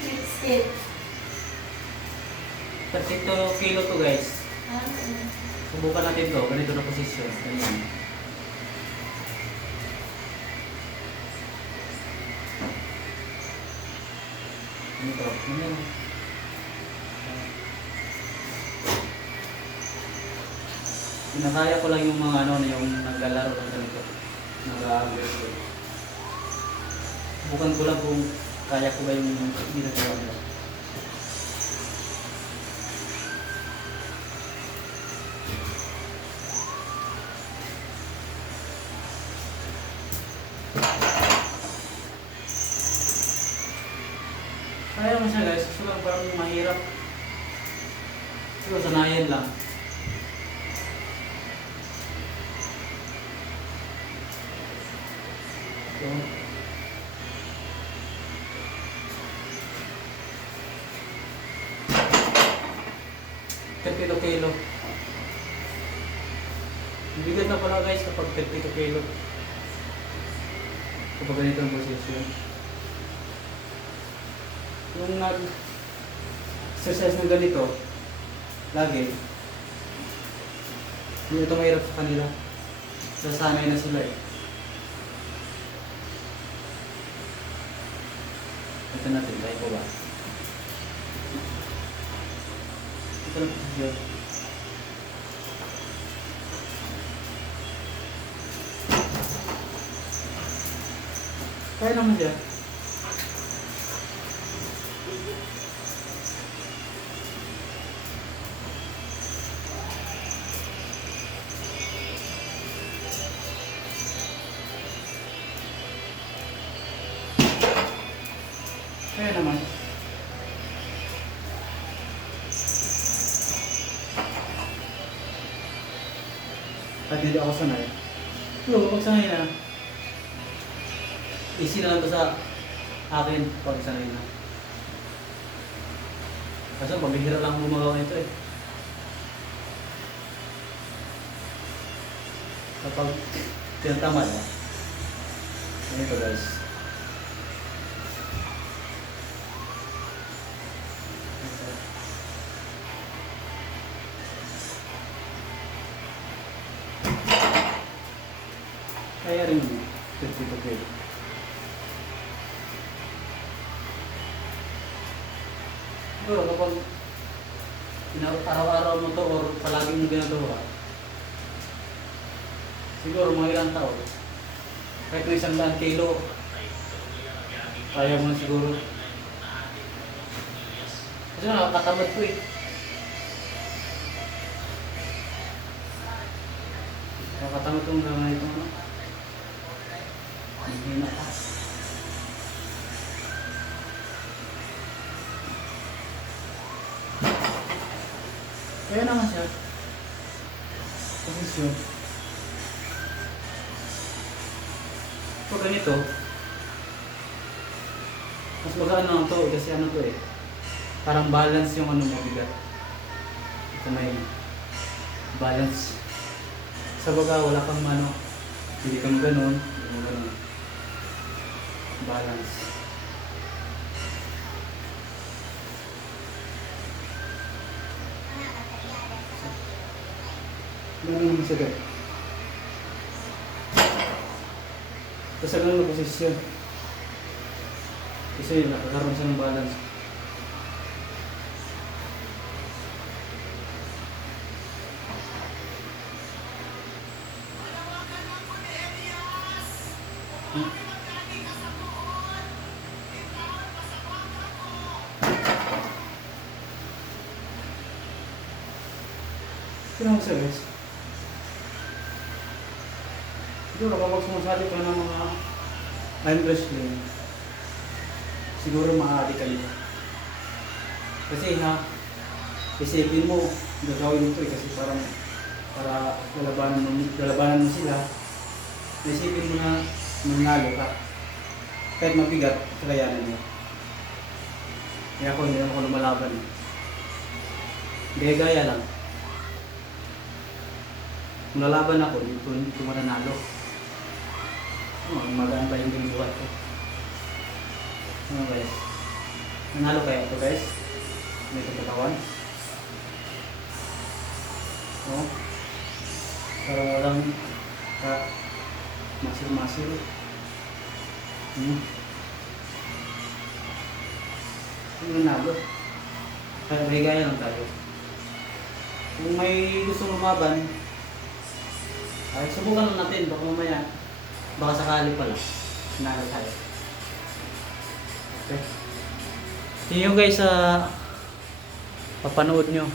Step. 32 kilo to guys. Subukan natin to. Ganito na posisyon. Ganyan. Ganito. Ganyan. Pinakaya ko lang yung mga ano, yung naglalaro ng ganito. Nag-aggressive. Subukan ko lang kung kaya ko ba yung ginagawa nila. Kaya mo siya guys, gusto lang parang mahirap. Pero sanayan lang. So, 32 kilo. Bigat na pala guys kapag 32 kilo. Kapag ganito ang posisyon. Yung nag-exercise ng ganito, lagi, hindi ito mahirap sa kanila. Sasanay na sila eh. Ito natin, tayo ko ba? Ito na posisyon. Kaya naman siya. Kaya naman. At hindi ako sanay. Pero kapag sanay na, easy na lang ito sa akin pag sanay na. Kasi pabihira lang gumagawa nito eh. Kapag tinatamad na, ganito guys. Kaya rin mo, 32 kilo. Pero kapag araw-araw mo to or palagi mo ginagawa, siguro mga ilang taon, kahit na 100 kilo, kaya mo na siguro. Kasi nakakatamad ko eh. Nakakatamad kong gawin ito. Hindi na pa. Kaya naman siya. Posisyon. Pag ganito, mas magaan lang ito kasi ano to eh. Parang balance yung ano mo bigat. Ito may balance. Sa baga wala kang ano, hindi kang ganon, hindi mo ganon. Balance. Ganun naman siya guys. Tapos ganun na posisyon. Kasi nakakaroon siya ng balance. Tignan mo siya guys. Siguro kapag sumasali ka ng mga time wrestling, siguro maaari kayo. Kasi ha, isipin mo, gagawin ito eh, kasi parang para lalabanan mo sila, isipin mo na manalo ka. Kahit mabigat, kakayanan mo. Kaya ako hindi naman ako lumalaban eh. Gaya-gaya lang. Kung lalaban ako, hindi ko mananalo. Magaan pa yung ginagawa ko. Ano guys? Nanalo kaya ito guys? Dito katawan. Oh. Parang walang masil-masil. Nanalo. Kaya bigay lang tayo. Kung may gusto lumaban, ay subukan lang natin. Baka mamaya, baka sakali pala. Nanalo tayo. Okay. Yun yung guys, papanood nyo.